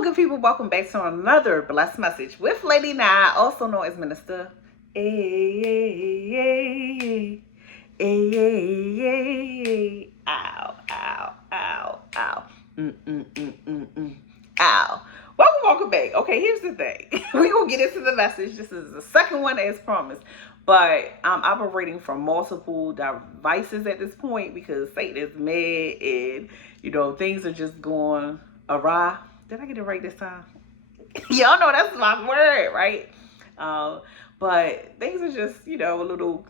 Hello, good people. Welcome back to another blessed message with Lady Nye, also known as Minister. Ay, ay, ay, ay. Ow, ow, ow, ow. Ow. Welcome back. Okay, here's the thing. We're going to get into the message. This is the second one as promised. But I'm operating from multiple devices at this point because Satan is mad and, things are just going awry. Did I get it right this time? Y'all know that's my word, right? But things are just, a little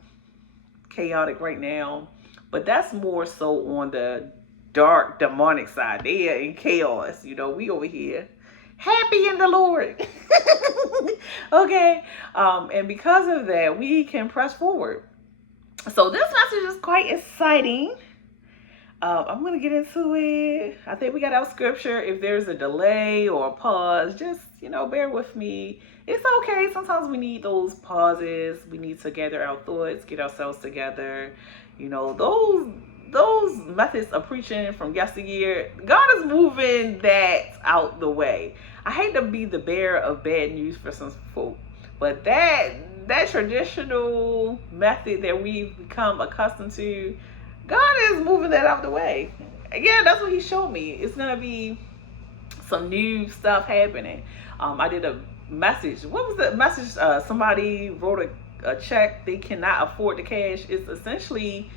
chaotic right now. But that's more so on the dark, demonic side. They are in chaos. We over here happy in the Lord. Okay. And because of that, we can press forward. So this message is quite exciting. I'm going to get into it. I think we got our scripture. If there's a delay or a pause, just, bear with me. It's okay. Sometimes we need those pauses. We need to gather our thoughts, get ourselves together. Those methods of preaching from yesteryear, God is moving that out the way. I hate to be the bearer of bad news for some folk, but that traditional method that we've become accustomed to, God is moving that out the way. Yeah, that's what he showed me. It's going to be some new stuff happening. I did a message. What was the message? Somebody wrote a check they cannot afford to cash. It's essentially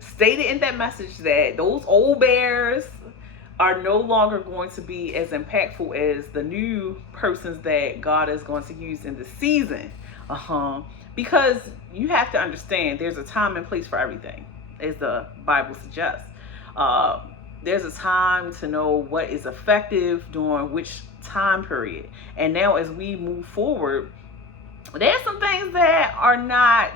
stated in that message that those old bears are no longer going to be as impactful as the new persons that God is going to use in the season. Because you have to understand there's a time and place for everything, as the Bible suggests. There's a time to know what is effective during which time period. And now as we move forward, there's some things that are not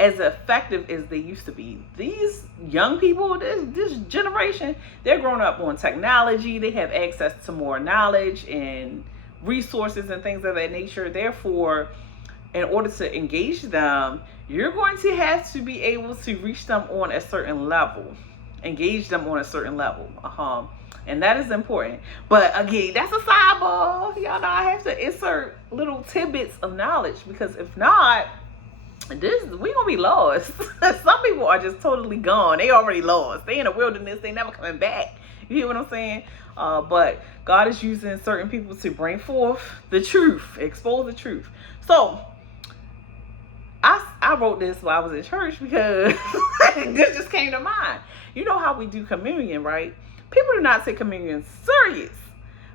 as effective as they used to be. These young people, this generation, they're growing up on technology. They have access to more knowledge and resources and things of that nature. Therefore, in order to engage them, you're going to have to be able to reach them on a certain level, engage them on a certain level. And that is important. But again, that's a sidebar. Y'all know I have to insert little tidbits of knowledge, because if not, we gonna be lost. Some people are just totally gone. They already lost. They in the wilderness. They never coming back. You hear what I'm saying? But God is using certain people to bring forth the truth, expose the truth. So I wrote this while I was in church because this just came to mind. You know how we do communion, right? People do not take communion serious.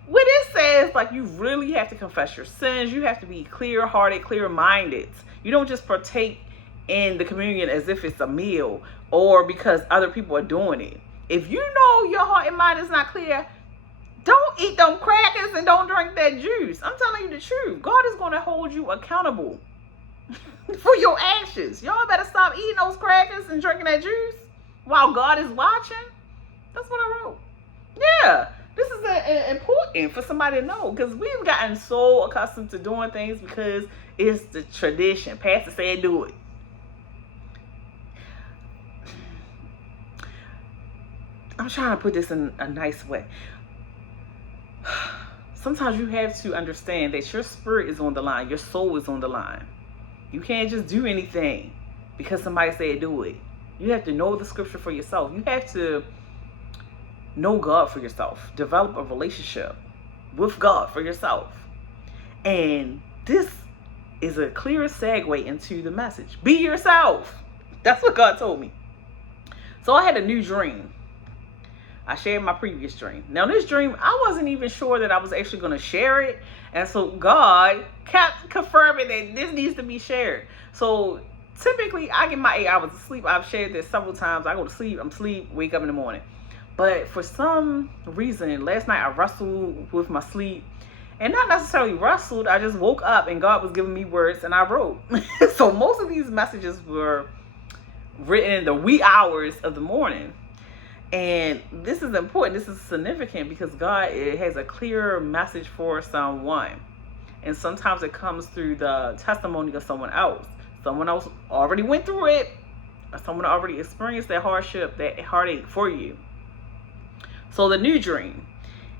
When it says, like, you really have to confess your sins, you have to be clear-hearted, clear-minded. You don't just partake in the communion as if it's a meal or because other people are doing it. If you know your heart and mind is not clear, don't eat them crackers and don't drink that juice. I'm telling you the truth. God is going to hold you accountable for your actions. Y'all better stop eating those crackers and drinking that juice while God is watching. That's what I wrote. Yeah. This is important for somebody to know, because we've gotten so accustomed to doing things because it's the tradition. Pastor said do it. I'm trying to put this in a nice way. Sometimes you have to understand that your spirit is on the line. Your soul is on the line. You can't just do anything because somebody said do it. You have to know the scripture for yourself. You have to know God for yourself. Develop a relationship with God for yourself. And this is a clear segue into the message. Be yourself. That's what God told me. So I had a new dream. I shared my previous dream. Now this dream, I wasn't even sure that I was actually going to share it. And so God kept confirming that this needs to be shared. So typically I get my 8 hours of sleep. I've shared this several times. I go to sleep, I'm asleep, wake up in the morning. But for some reason, last night I wrestled with my sleep. And not necessarily wrestled, I just woke up and God was giving me words and I wrote. So most of these messages were written in the wee hours of the morning. And this is important, this is significant, because God has a clear message for someone. And sometimes it comes through the testimony of someone else. Someone else already went through it, or someone already experienced that hardship, that heartache for you. So the new dream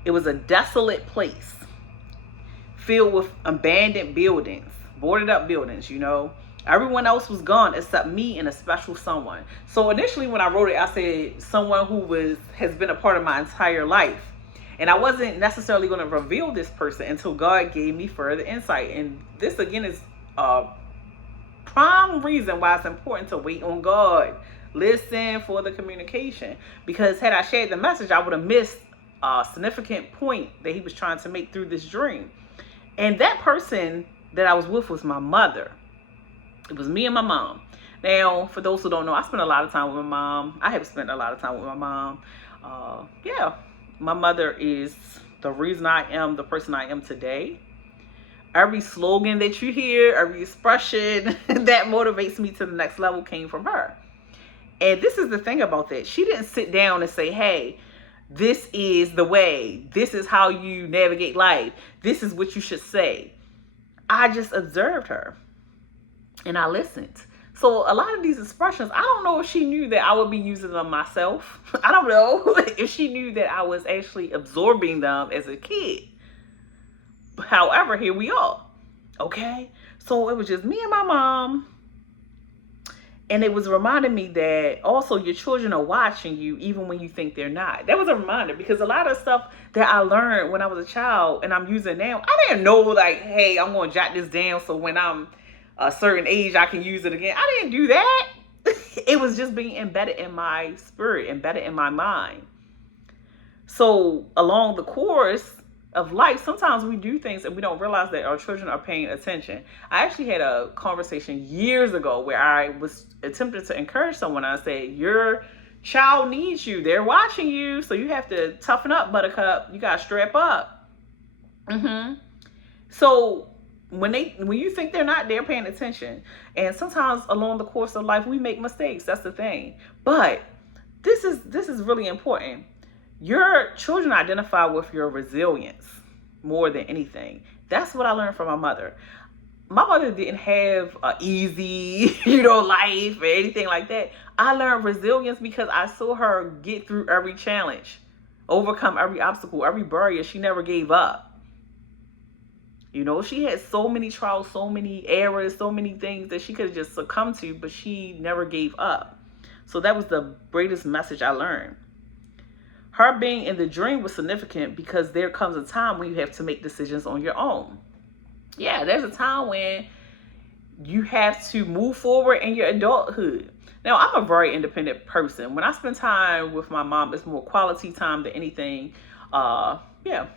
It was a desolate place filled with abandoned buildings, boarded up buildings, you know. Everyone else was gone except me and a special someone. So initially when I wrote it, I said someone who has been a part of my entire life. And I wasn't necessarily going to reveal this person until God gave me further insight. And this again is a prime reason why it's important to wait on God. Listen for the communication. Because had I shared the message, I would have missed a significant point that he was trying to make through this dream. And that person that I was with was my mother. It was me and my mom. Now, for those who don't know, I spent a lot of time with my mom. I have spent a lot of time with my mom. Yeah, my mother is the reason I am the person I am today. Every slogan that you hear, every expression that motivates me to the next level came from her. And this is the thing about that. She didn't sit down and say, hey, this is the way. This is how you navigate life. This is what you should say. I just observed her and I listened. So a lot of these expressions, I don't know if she knew that I would be using them myself. I don't know if she knew that I was actually absorbing them as a kid. However, here we are. Okay? So it was just me and my mom. And it was reminding me that also your children are watching you even when you think they're not. That was a reminder because a lot of stuff that I learned when I was a child and I'm using now, I didn't know like, hey, I'm going to jot this down so when I'm a certain age, I can use it again. I didn't do that. It was just being embedded in my spirit, embedded in my mind. So along the course of life, sometimes we do things and we don't realize that our children are paying attention. I actually had a conversation years ago where I was attempting to encourage someone. I said, your child needs you. They're watching you. So you have to toughen up, buttercup. You got to strap up. So when you think they're not, they're paying attention. And sometimes along the course of life, we make mistakes. That's the thing. But this is really important. Your children identify with your resilience more than anything. That's what I learned from my mother. My mother didn't have an easy, life or anything like that. I learned resilience because I saw her get through every challenge, overcome every obstacle, every barrier. She never gave up. She had so many trials, so many errors, so many things that she could have just succumbed to, but she never gave up. So that was the greatest message I learned. Her being in the dream was significant because there comes a time when you have to make decisions on your own. Yeah, there's a time when you have to move forward in your adulthood. Now, I'm a very independent person. When I spend time with my mom, it's more quality time than anything. Yeah.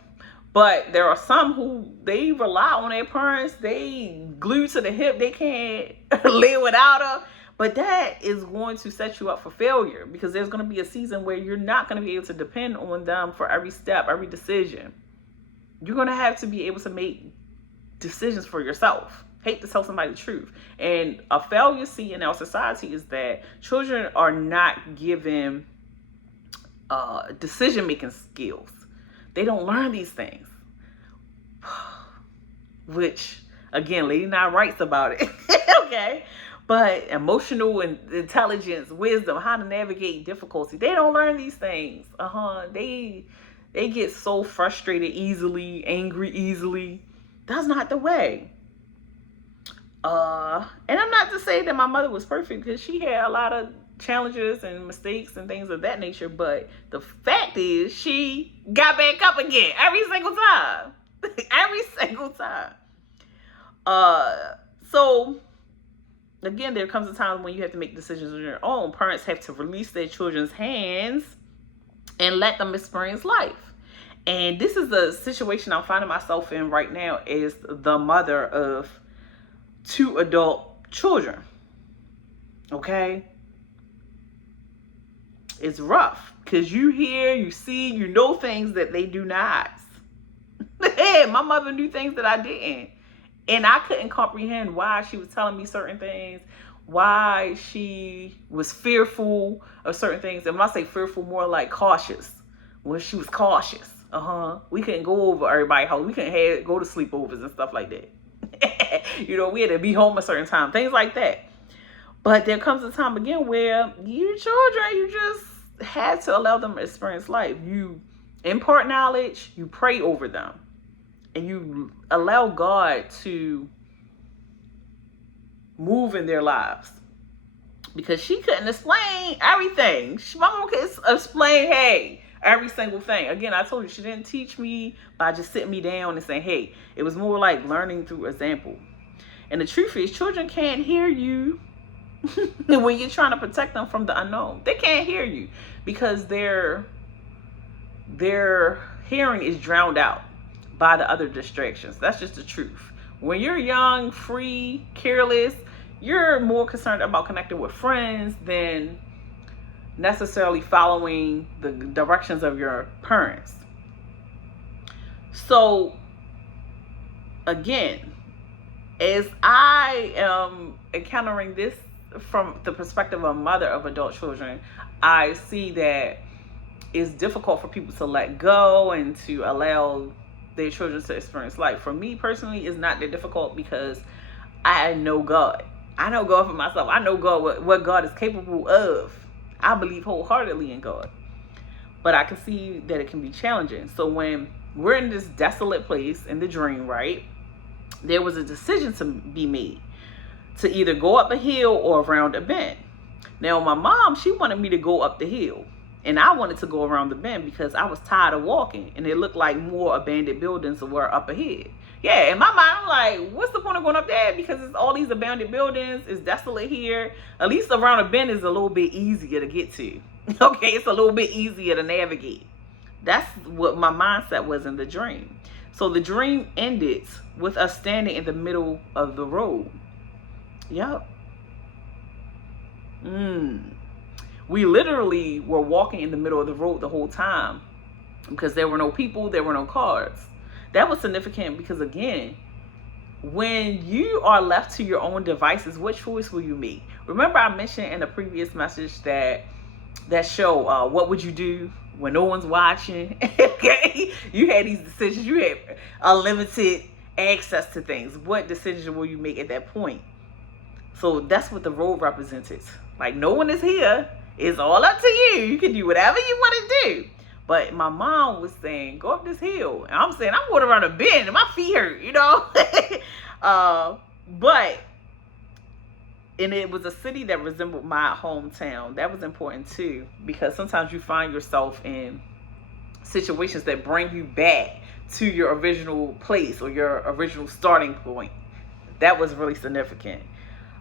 But there are some who, they rely on their parents. They glued to the hip. They can't live without her. But that is going to set you up for failure because there's going to be a season where you're not going to be able to depend on them for every step, every decision. You're going to have to be able to make decisions for yourself. Hate to tell somebody the truth. And a failure in our society is that children are not given decision-making skills. They don't learn these things. Which, again, Lady Nine writes about it. Okay? But emotional intelligence, wisdom, how to navigate difficulty, they don't learn these things. They get so frustrated easily, angry easily. That's not the way. And I'm not to say that my mother was perfect because she had a lot of challenges and mistakes and things of that nature. But the fact is she got back up again every single time. Every single time. So again, there comes a time when you have to make decisions on your own. Parents have to release their children's hands and let them experience life. And this is the situation I'm finding myself in right now as the mother of 2 adult children. Okay? It's rough because you hear, you see, you know things that they do not. Hey, my mother knew things that I didn't. And I couldn't comprehend why she was telling me certain things, why she was fearful of certain things. And when I say fearful, more like cautious. Well, she was cautious. We couldn't go over everybody's house. We couldn't go to sleepovers and stuff like that. We had to be home a certain time. Things like that. But there comes a time again where you children, you just had to allow them to experience life. You impart knowledge, you pray over them, and you allow God to move in their lives. Because she couldn't explain everything. My mom could explain, hey, every single thing. Again, I told you, she didn't teach me by just sitting me down and saying, hey. It was more like learning through example. And the truth is, children can't hear you when you're trying to protect them from the unknown. They can't hear you because their hearing is drowned out by the other distractions. That's just the truth. When you're young, free, careless, you're more concerned about connecting with friends than necessarily following the directions of your parents. So, again, as I am encountering this from the perspective of a mother of adult children, I see that it's difficult for people to let go and to allow their children to experience life. For me personally, it's not that difficult because I know God. I know God for myself. I know God, what God is capable of. I believe wholeheartedly in God. But I can see that it can be challenging. So when we're in this desolate place in the dream, right, there was a decision to be made to either go up a hill or around a bend. Now, my mom, she wanted me to go up the hill. And I wanted to go around the bend because I was tired of walking. And it looked like more abandoned buildings were up ahead. Yeah, in my mind, I'm like, what's the point of going up there? Because it's all these abandoned buildings. It's desolate here. At least around a bend is a little bit easier to get to. Okay, it's a little bit easier to navigate. That's what my mindset was in the dream. So the dream ended with us standing in the middle of the road. Yep. We literally were walking in the middle of the road the whole time because there were no people, there were no cars. That was significant because, again, when you are left to your own devices, what choice will you make? Remember I mentioned in a previous message that show, What Would You Do When No One's Watching? Okay? You had these decisions. You had unlimited access to things. What decision will you make at that point? So that's what the road represented. Like, no one is here. It's all up to you. You can do whatever you want to do. But my mom was saying, go up this hill. And I'm saying, I'm going around a bend and my feet hurt, you know. And it was a city that resembled my hometown. That was important too, because sometimes you find yourself in situations that bring you back to your original place or your original starting point. That was really significant.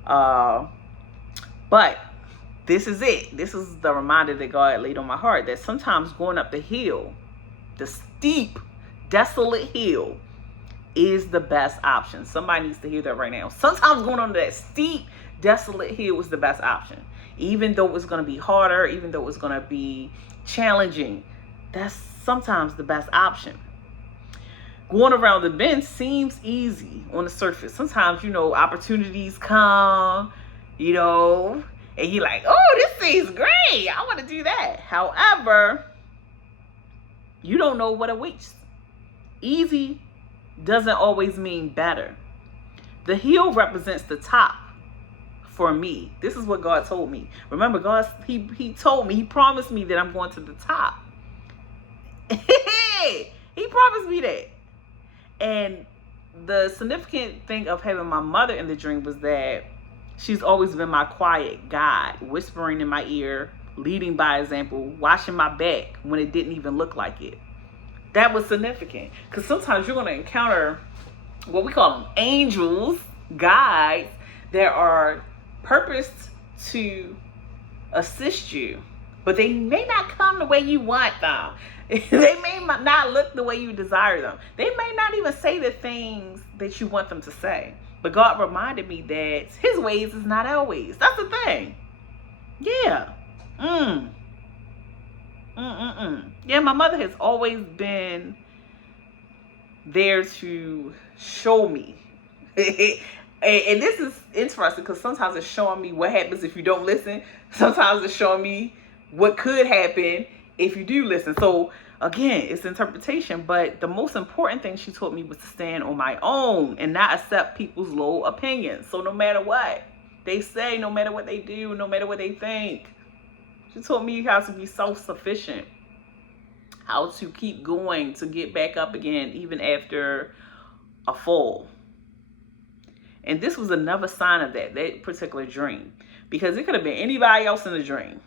But this is it. This is the reminder that God laid on my heart that sometimes going up the hill, the steep, desolate hill, is the best option. Somebody needs to hear that right now. Sometimes going on that steep, desolate hill is the best option. Even though it's going to be harder, even though it's going to be challenging, that's sometimes the best option. Going around the bend seems easy on the surface. Sometimes, opportunities come, and you're like, oh, this seems great. I want to do that. However, you don't know what awaits. Easy doesn't always mean better. The hill represents the top for me. This is what God told me. Remember, God, he told me, he promised me that I'm going to the top. He promised me that. And the significant thing of having my mother in the dream was that she's always been my quiet guide, whispering in my ear, leading by example, watching my back when it didn't even look like it. That was significant because sometimes you're going to encounter what we call them angels, guides, that are purposed to assist you, but they may not come the way you want them. They may not look the way you desire them. They may not even say the things that you want them to say. But God reminded me that his ways is not our ways. That's the thing. Yeah. Yeah, my mother has always been there to show me. And this is interesting because sometimes it's showing me what happens if you don't listen. Sometimes it's showing me what could happen if you do listen. So again, it's interpretation, but the most important thing she taught me was to stand on my own and not accept people's low opinions. So no matter what they say, no matter what they do, no matter what they think, she taught me how to be self-sufficient. how to keep going to get back up again even after a fall. And this was another sign of that particular dream, because it could have been anybody else in the dream.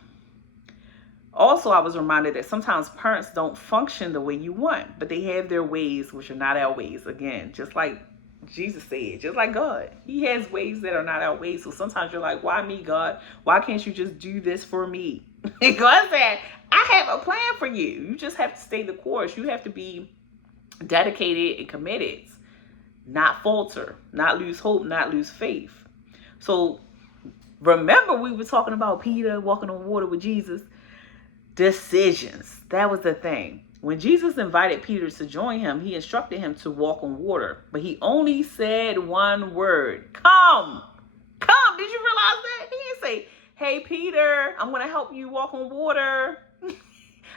Also, I was reminded that sometimes parents don't function the way you want, but they have their ways, which are not our ways. Again, just like Jesus said, just like God, he has ways that are not our ways. So sometimes you're like, why me, God? Why can't you just do this for me? And God said, I have a plan for you. You just have to stay the course. You have to be dedicated and committed, not falter, not lose hope, not lose faith. So remember, we were talking about Peter walking on water with Jesus. Decisions. That was the thing. When Jesus invited Peter to join him, he instructed him to walk on water. But he only said one word. Come. Come. Did you realize that? He didn't say, hey, Peter, I'm going to help you walk on water.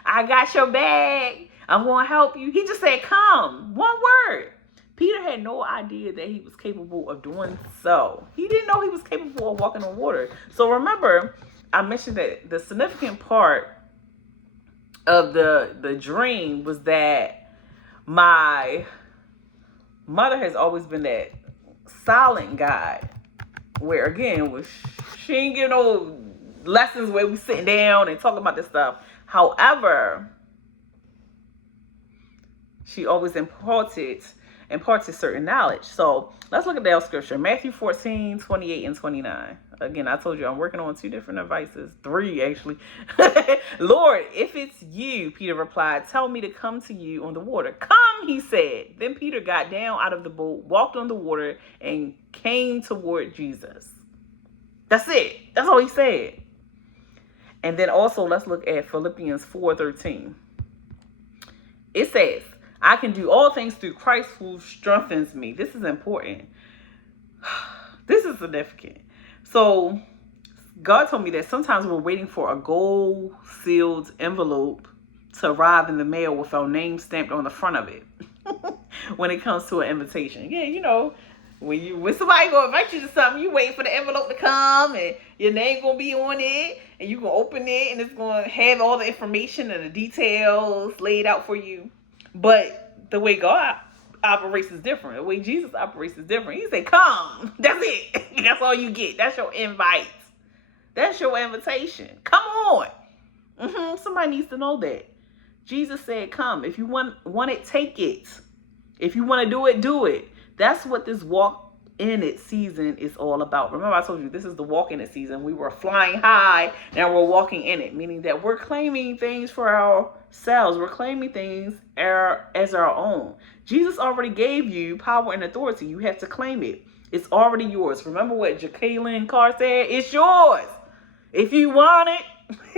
I got your bag. I'm going to help you. He just said, come. One word. Peter had no idea that he was capable of doing so. He didn't know he was capable of walking on water. So remember, I mentioned that the significant part of the dream was that my mother has always been that silent guide, where again, she ain't give no lessons where we sitting down and talking about this stuff. However, she always imparted certain knowledge. So let's look at that scripture. Matthew 14, 28 and 29. Again, I told you I'm working on 2 different devices. 3, actually. Lord, if it's you, Peter replied, tell me to come to you on the water. Come, he said. Then Peter got down out of the boat, walked on the water, and came toward Jesus. That's it. That's all he said. And then also, let's look at Philippians 4:13. It says, I can do all things through Christ who strengthens me. This is important. This is significant. So God told me that sometimes we're waiting for a gold-sealed envelope to arrive in the mail with our name stamped on the front of it when it comes to an invitation. Yeah, you know, when somebody gonna invite you to something, you wait for the envelope to come and your name gonna be on it, and you gonna open it and it's gonna have all the information and the details laid out for you. But the way God operates is different. The way Jesus operates is different. He said, come. That's it. That's all you get. That's your invite. That's your invitation. Come on. Somebody needs to know that. Jesus said, come. If you want it, take it. If you want to do it, do it. That's what this walk in it season is all about. Remember, I told you this is the walk in it season. We were flying high. Now we're walking in it, meaning that we're claiming things for ourselves. We're claiming things as our own. Jesus already gave you power and authority. You have to claim it. It's already yours. Remember what Jacqueline Carr said? It's yours. If you want it,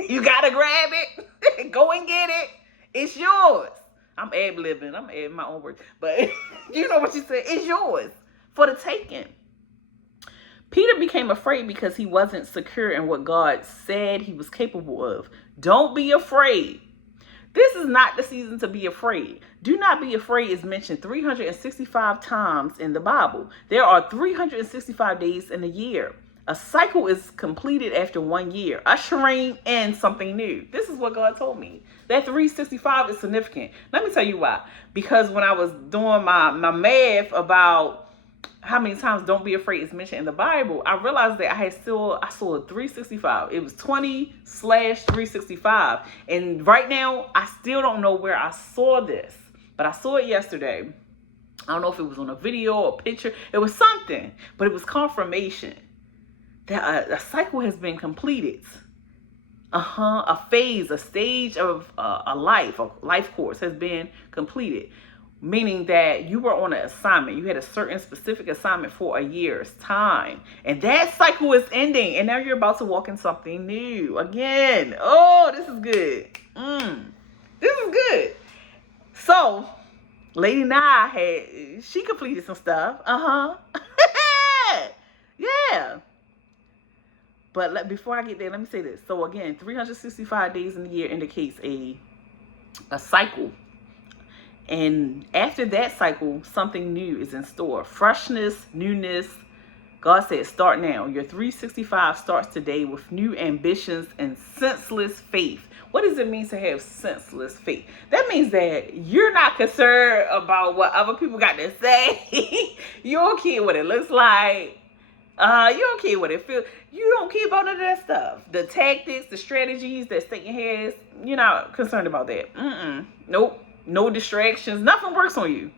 you got to grab it. Go and get it. It's yours. I'm ad-libbing. I'm adding my own words. But you know what she said. It's yours for the taking. Peter became afraid because he wasn't secure in what God said he was capable of. Don't be afraid. This is not the season to be afraid. Do not be afraid is mentioned 365 times in the Bible. There are 365 days in a year. A cycle is completed after 1 year, ushering in something new. This is what God told me. That 365 is significant. Let me tell you why. Because when I was doing my math about how many times don't be afraid is mentioned in the Bible, I realized that I saw a 365. It was 20/365. And right now, I still don't know where I saw this, but I saw it yesterday. I don't know if it was on a video or a picture. It was something, but it was confirmation that a cycle has been completed. A phase, a stage of a life course has been completed. Meaning that you were on an assignment. You had a certain specific assignment for a year's time. And that cycle is ending. And now you're about to walk in something new again. Oh, this is good. This is good. So, Lady Nye she completed some stuff. Yeah. But before I get there, let me say this. So again, 365 days in the year indicates a cycle. And after that cycle, something new is in store. Freshness, newness, God said, start now. Your 365 starts today with new ambitions and senseless faith. What does it mean to have senseless faith? That means that you're not concerned about what other people got to say. You don't care what it looks like. You don't care what it feels. You don't care about none of that stuff. The tactics, the strategies that Satan has, you're not concerned about that. Nope. No distractions. Nothing works on you.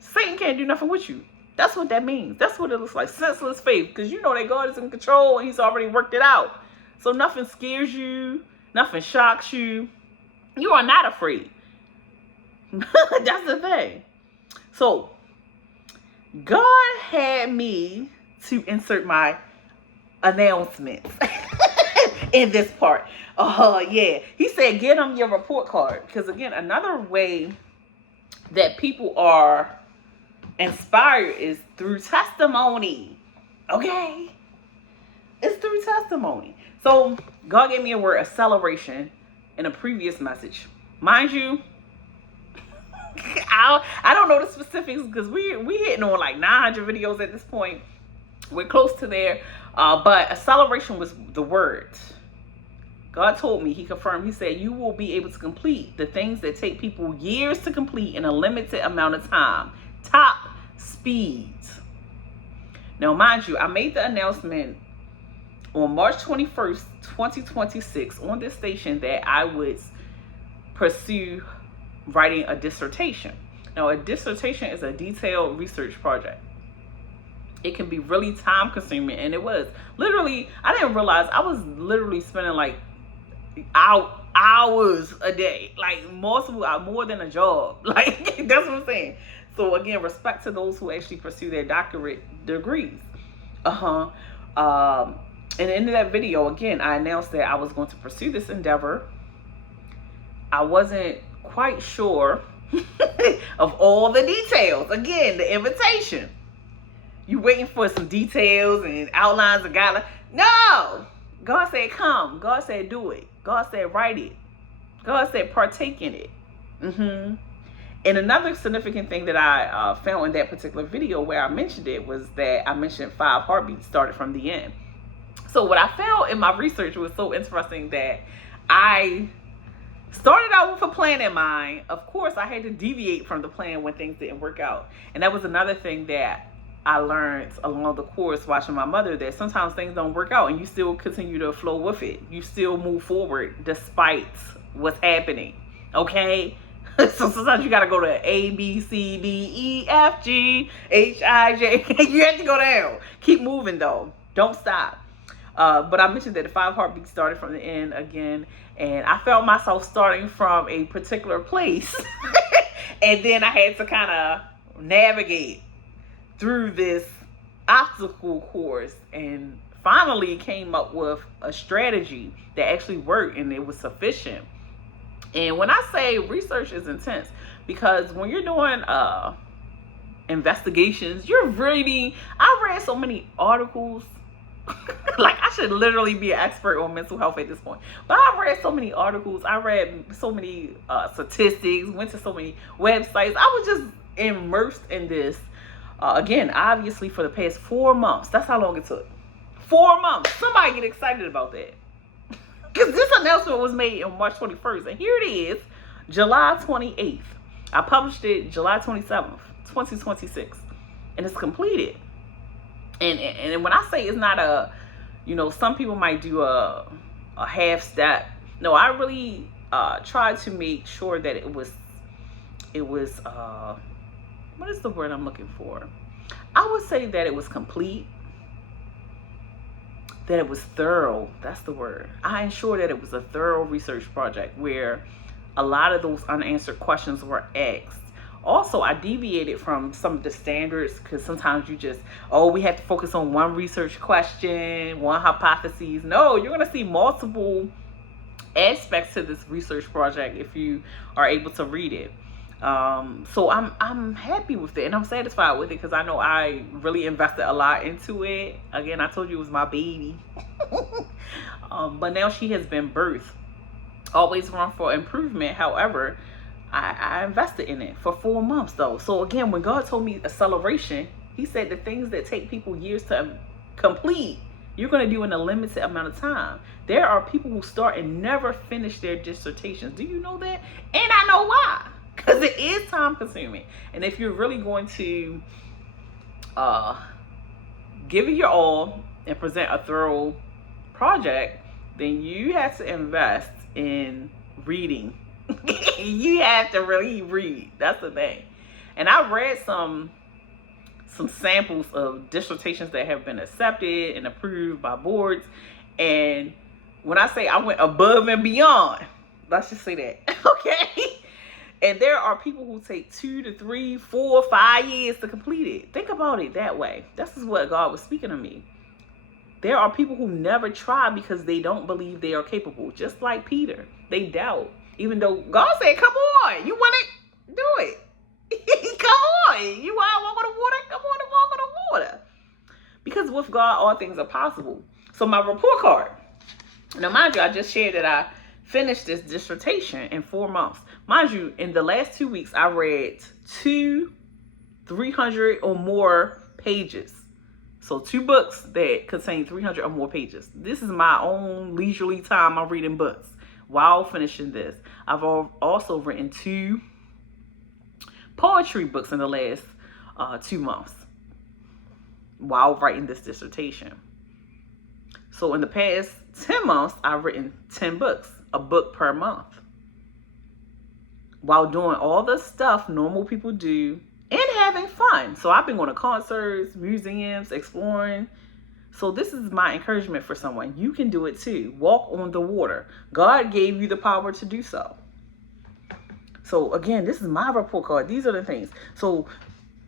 Satan can't do nothing with you. That's what that means. That's what it looks like. Senseless faith. Because you know that God is in control and he's already worked it out. So nothing scares you. Nothing shocks you. You are not afraid. That's the thing. So God had me to insert my announcements in this part. Yeah. He said, get them your report card. Because again, another way that people are inspired is through testimony. Okay? It's through testimony. So God gave me a word, acceleration, in a previous message. Mind you, I don't know the specifics because we hitting on like 900 videos at this point. We're close to there. But acceleration was the word. God told me, he confirmed, he said, you will be able to complete the things that take people years to complete in a limited amount of time. Top speed. Now, mind you, I made the announcement on March 21st, 2026 on this station that I would pursue writing a dissertation. Now, a dissertation is a detailed research project. It can be really time consuming, and it was. Literally, I didn't realize I was literally spending like hours a day, like multiple, more than a job. Like, that's what I'm saying. So again, respect to those who actually pursue their doctorate degrees. And in that video, again, I announced that I was going to pursue this endeavor. I wasn't quite sure of all the details. Again, the invitation. You waiting for some details and outlines and guidelines. No! God said, come. God said, do it. God said, write it. God said, partake in it. And another significant thing that I found in that particular video where I mentioned it was that I mentioned 5 heartbeats started from the end. So what I found in my research was so interesting that I started out with a plan in mind. Of course, I had to deviate from the plan when things didn't work out. And that was another thing that I learned along the course watching my mother, that sometimes things don't work out and you still continue to flow with it. You still move forward despite what's happening. Okay? So sometimes you got to go to A, B, C, D, E, F, G, H, I, J. You have to go down. Keep moving though. Don't stop. But I mentioned that the 5 heartbeats started from the end again. And I felt myself starting from a particular place. And then I had to kind of navigate through this obstacle course and finally came up with a strategy that actually worked and it was sufficient. And when I say research is intense, because when you're doing investigations, you're reading, I read so many articles. Like, I should literally be an expert on mental health at this point. But I read so many articles. I read so many statistics, went to so many websites. I was just immersed in this. Again, obviously for the past 4 months. That's how long it took. 4 months. Somebody get excited about that. Because this announcement was made on March 21st. And here it is, July 28th. I published it July 27th, 2026. And it's completed. And when I say it's not a, you know, some people might do a half step. No, I really tried to make sure that it was what is the word I'm looking for? I would say that it was complete, that it was thorough. That's the word. I ensured that it was a thorough research project where a lot of those unanswered questions were asked. Also, I deviated from some of the standards because sometimes you just, we have to focus on one research question, one hypothesis. No, you're going to see multiple aspects to this research project if you are able to read it. So I'm happy with it and I'm satisfied with it because I know I really invested a lot into it. Again, I told you it was my baby. But now she has been birthed. Always room for improvement. However, I invested in it for 4 months though. So again, when God told me acceleration, he said the things that take people years to complete, you're going to do in a limited amount of time. There are people who start and never finish their dissertations. Do you know that? And I know why. Because it is time consuming. And if you're really going to give it your all and present a thorough project, then you have to invest in reading. You have to really read. That's the thing. And I read some samples of dissertations that have been accepted and approved by boards. And when I say I went above and beyond, let's just say that, okay? And there are people who take 2 to 3, 4, 5 years to complete it. Think about it that way. This is what God was speaking to me. There are people who never try because they don't believe they are capable. Just like Peter, they doubt. Even though God said, come on, you want it? Do it. Come on. You want to walk on the water? Come on and walk on the water. Because with God, all things are possible. So my report card. Now, mind you, I just shared that I finished this dissertation in 4 months. Mind you, in the last 2 weeks, I read 300 or more pages. So 2 books that contain 300 or more pages. This is my own leisurely time. I'm reading books while finishing this. I've also written 2 poetry books in the last 2 months while writing this dissertation. So in the past 10 months, I've written 10 books, a book per month, while doing all the stuff normal people do and having fun. So I've been going to concerts, museums, exploring. So this is my encouragement for someone. You can do it too. Walk on the water. God gave you the power to do so. So again, this is my report card. These are the things. So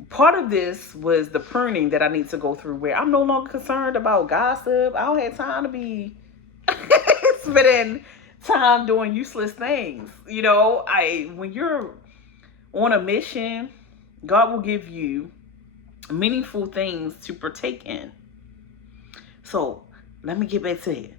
part of this was the pruning that I need to go through, where I'm no longer concerned about gossip. I don't have time to be spending time doing useless things. You know, when you're on a mission, God will give you meaningful things to partake in. So let me get back to it.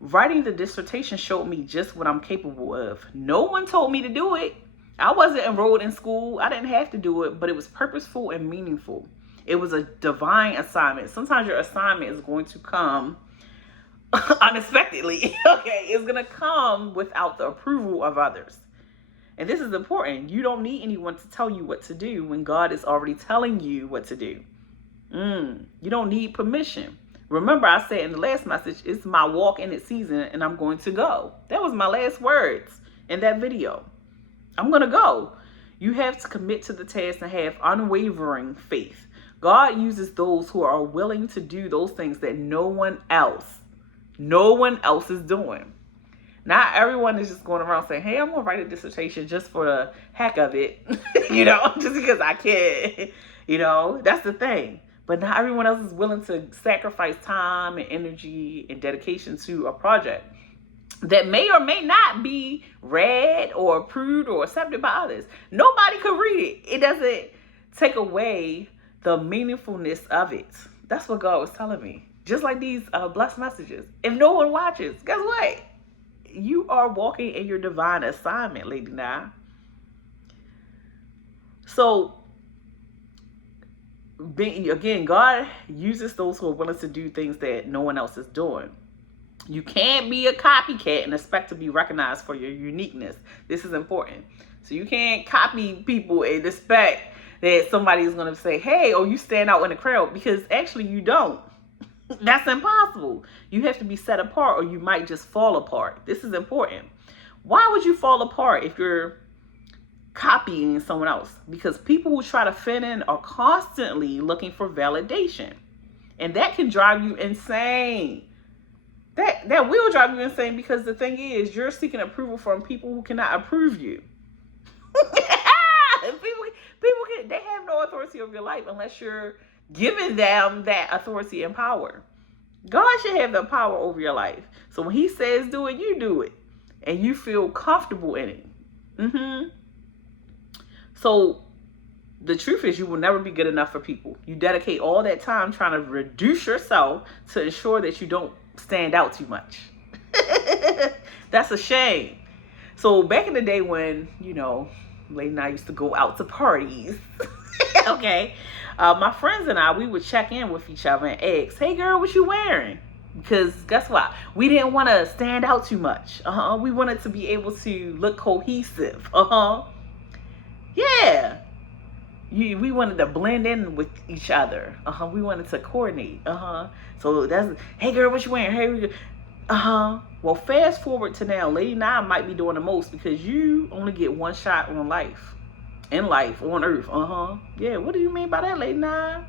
Writing the dissertation showed me just what I'm capable of. No one told me to do it. I wasn't enrolled in school. I didn't have to do it, but it was purposeful and meaningful. It was a divine assignment. Sometimes your assignment is going to come unexpectedly. Okay, it's going to come without the approval of others. And this is important. You don't need anyone to tell you what to do when God is already telling you what to do. You don't need permission. Remember, I said in the last message, it's my walk in its season and I'm going to go. That was my last words in that video. I'm going to go. You have to commit to the task and have unwavering faith. God uses those who are willing to do those things that no one else is doing. Not everyone is just going around saying, hey, I'm going to write a dissertation just for the heck of it. Just because I can. That's the thing. But not everyone else is willing to sacrifice time and energy and dedication to a project that may or may not be read or approved or accepted by others. Nobody could read it. It doesn't take away the meaningfulness of it. That's what God was telling me. Just like these blessed messages. If no one watches, guess what? You are walking in your divine assignment, Lady Nah. So, again, God uses those who are willing to do things that no one else is doing. You can't be a copycat and expect to be recognized for your uniqueness. This is important. So you can't copy people and expect that somebody is going to say, hey, you stand out in the crowd, because actually you don't. That's impossible. You have to be set apart or you might just fall apart. This is important. Why would you fall apart if you're copying someone else? Because people who try to fit in are constantly looking for validation. And that can drive you insane. That will drive you insane, because the thing is, you're seeking approval from people who cannot approve you. They have no authority over your life unless you're giving them that authority and power. God should have the power over your life. So when he says do it, you do it. And you feel comfortable in it. So the truth is, you will never be good enough for people. You dedicate all that time trying to reduce yourself to ensure that you don't stand out too much. That's a shame. So back in the day when, Lady Nah used to go out to parties, Okay. My friends and I, we would check in with each other and ask, hey girl, what you wearing? Because guess what? We didn't want to stand out too much. We wanted to be able to look cohesive. Yeah. We wanted to blend in with each other. We wanted to coordinate. So that's, hey girl, what you wearing? Hey, well, fast forward to now. Lady Nye might be doing the most because you only get one shot on life. In life, on earth. Yeah, what do you mean by that, Lady Nye?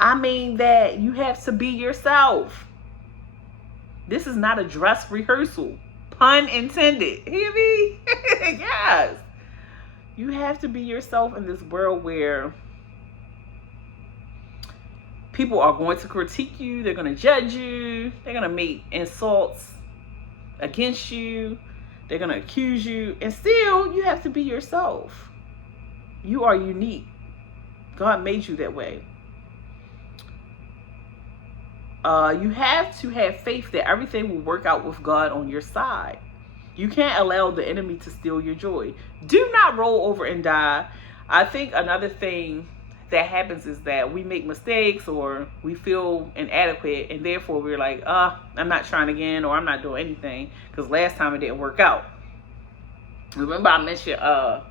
I mean that you have to be yourself. This is not a dress rehearsal. Pun intended. Hear me? Yes. You have to be yourself in this world where people are going to critique you. They're going to judge you. They're going to make insults against you. They're going to accuse you. And still, you have to be yourself. You are unique. God made you that way. You have to have faith that everything will work out with God on your side. You can't allow the enemy to steal your joy. Do not roll over and die. I think another thing that happens is that we make mistakes or we feel inadequate, and therefore we're like, I'm not trying again, or I'm not doing anything because last time it didn't work out. Remember I mentioned a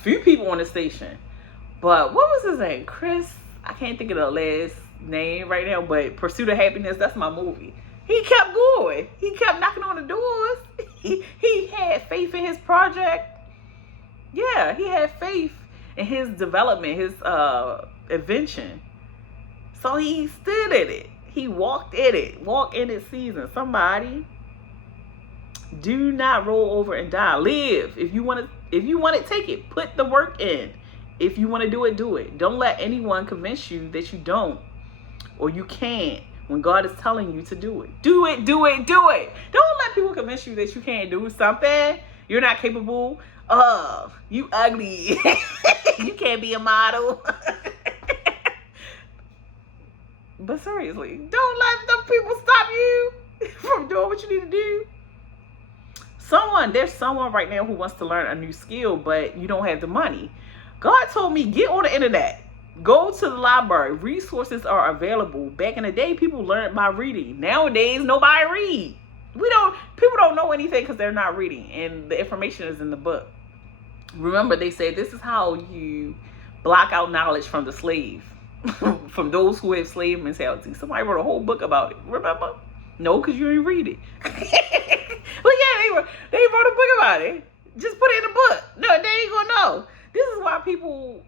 few people on the station, but what was his name? Chris, I can't think of the last name right now, but Pursuit of Happiness, that's my movie. He kept going. He kept knocking on the doors. He had faith in his project. Yeah, he had faith in his development, his invention. So he stood in it. He walked in it. Walk in it season. Somebody, do not roll over and die. Live. If you want it, take it. Put the work in. If you want to do it, do it. Don't let anyone convince you that you don't or you can't when God is telling you to do it. Do it, do it, do it. Don't let people convince you that you can't do something. You're not capable. You ugly. You can't be a model. But seriously, don't let them people stop you from doing what you need to do. There's someone right now who wants to learn a new skill, but you don't have the money. God told me, get on the internet. Go to the library. Resources are available. Back in the day, people learned by reading. Nowadays, nobody read. People don't know anything because they're not reading, and the information is in the book. Remember, they say this is how you block out knowledge from the slave, from those who have slave mentality. Somebody wrote a whole book about it. Remember? No, because you didn't read it. But yeah, they wrote a book about it. Just put it in a book. No, they ain't gonna know. This is why people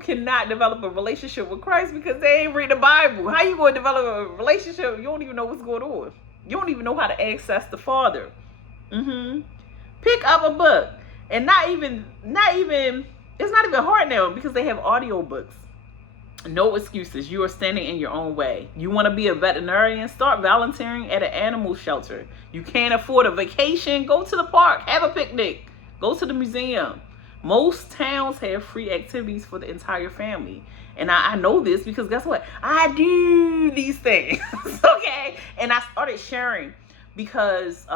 cannot develop a relationship with Christ, because they ain't read the Bible. How you going to develop a relationship? You don't even know what's going on. You don't even know how to access the Father. Pick up a book, and not even. It's not even hard now because they have audio books. No excuses. You are standing in your own way. You want to be a veterinarian? Start volunteering at an animal shelter. You can't afford a vacation? Go to the park. Have a picnic. Go to the museum. Most towns have free activities for the entire family. And I know this because guess what? I do these things. Okay? And I started sharing because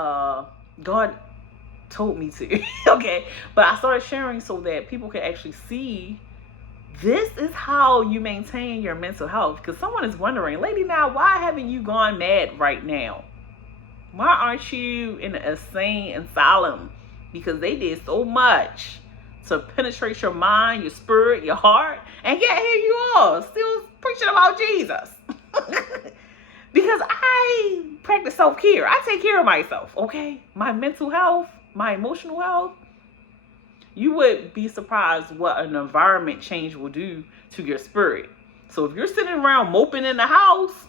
God told me to. Okay? But I started sharing so that people can actually see this is how you maintain your mental health. Because someone is wondering, Lady Nye, why haven't you gone mad right now? Why aren't you in an insane asylum? Because they did so much to penetrate your mind, your spirit, your heart. And yet here you are, still preaching about Jesus. Because I practice self-care. I take care of myself, okay? My mental health, my emotional health. You would be surprised what an environment change will do to your spirit. So if you're sitting around moping in the house,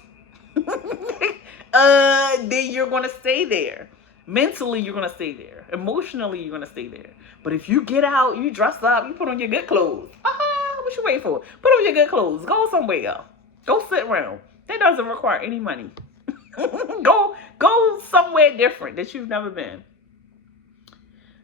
then you're going to stay there. Mentally, you're going to stay there. Emotionally, you're going to stay there. But if you get out, you dress up, you put on your good clothes. What you waiting for? Put on your good clothes. Go somewhere. Go sit around. That doesn't require any money. Go somewhere different that you've never been.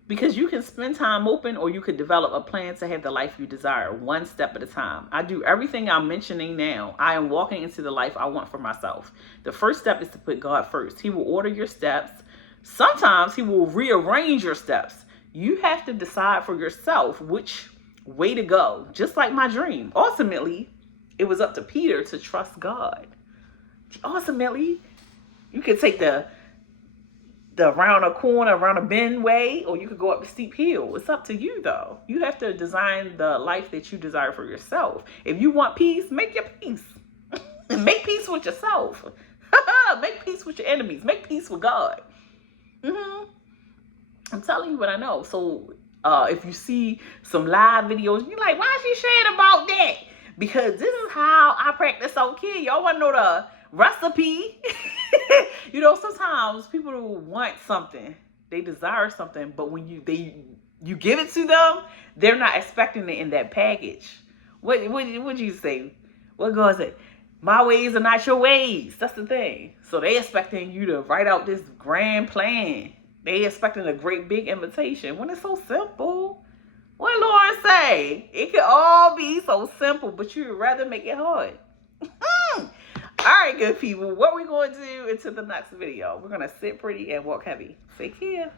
Because you can spend time open, or you could develop a plan to have the life you desire, one step at a time. I do everything I'm mentioning now. I am walking into the life I want for myself. The first step is to put God first. He will order your steps. Sometimes he will rearrange your steps. You have to decide for yourself which Way to go. Just like my dream. Ultimately, it was up to Peter to trust God. Ultimately, you could take the around a corner, around a bend way, or you could go up a steep hill. It's up to you, though. You have to design the life that you desire for yourself. If you want peace, make your peace. Make peace with yourself. Make peace with your enemies. Make peace with God. I'm telling you what I know. So if you see some live videos, you're like, why is she sharing about that? Because this is how I practice on kids. Y'all want to know the recipe? You know, sometimes people want something, they desire something, but when you give it to them, they're not expecting it in that package. What you say? What God say? My ways are not your ways. That's the thing. So they expecting you to write out this grand plan. They expecting a great big invitation when it's so simple. What Lord say? It could all be so simple, but you'd rather make it hard. All right, good people. What we're going to do into the next video, we're going to sit pretty and walk heavy. Take care.